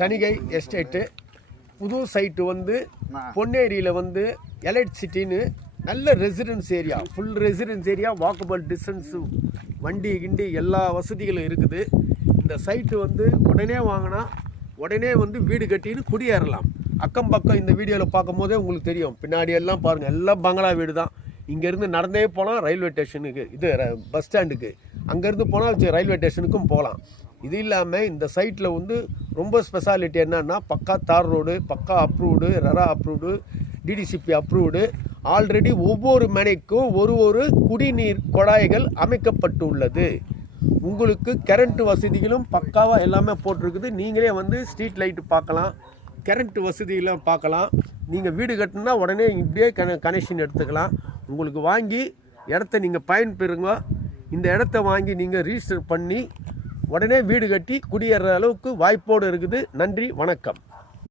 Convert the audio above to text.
Thanigai estate புது site வந்து பொன்னேரியில் வந்து எலைட் சிட்டின்னு நல்ல residence area, full residence area, walkable distance, வண்டி கிண்டி எல்லா வசதிகளும் இருக்குது. இந்த சைட்டு வந்து உடனே வாங்கினா உடனே வந்து வீடு கட்டின்னு குடியேறலாம். அக்கம் பக்கம் இந்த வீடியோவில் பார்க்கும் போதே உங்களுக்கு தெரியும், பின்னாடி எல்லாம் பாருங்கள், எல்லாம் பங்களா வீடு தான். இங்கேருந்து நடந்தே போகலாம் ரயில்வே ஸ்டேஷனுக்கு, இது பஸ் ஸ்டாண்டுக்கு, அங்கேருந்து போனால் ரயில்வே ஸ்டேஷனுக்கும் போகலாம். இது இல்லாமல் இந்த சைட்டில் வந்து ரொம்ப ஸ்பெஷாலிட்டி என்னன்னா, பக்கா தார் ரோடு, பக்கா approved, RERA approved, DTCP approved. Already ஒவ்வொரு மனைக்கும் ஒரு குடிநீர் குழாய்கள் அமைக்கப்பட்டுள்ளது. உங்களுக்கு கரண்ட் வசதிகளும் பக்காவாக எல்லாமே போட்டிருக்குது. நீங்களே வந்து ஸ்ட்ரீட் லைட்டு பார்க்கலாம், கரண்ட் வசதியெல்லாம் பார்க்கலாம். நீங்கள் வீடு கட்டினா உடனே இப்படியே கனெக்ஷன் எடுத்துக்கலாம். உங்களுக்கு வாங்கி இடத்த நீங்கள் பயன்பெறுங்க. இந்த இடத்த வாங்கி நீங்கள் ரிஜிஸ்டர் பண்ணி உடனே வீடு கட்டி குடியேற அளவுக்கு வாய்ப்போடு இருக்குது. நன்றி, வணக்கம்.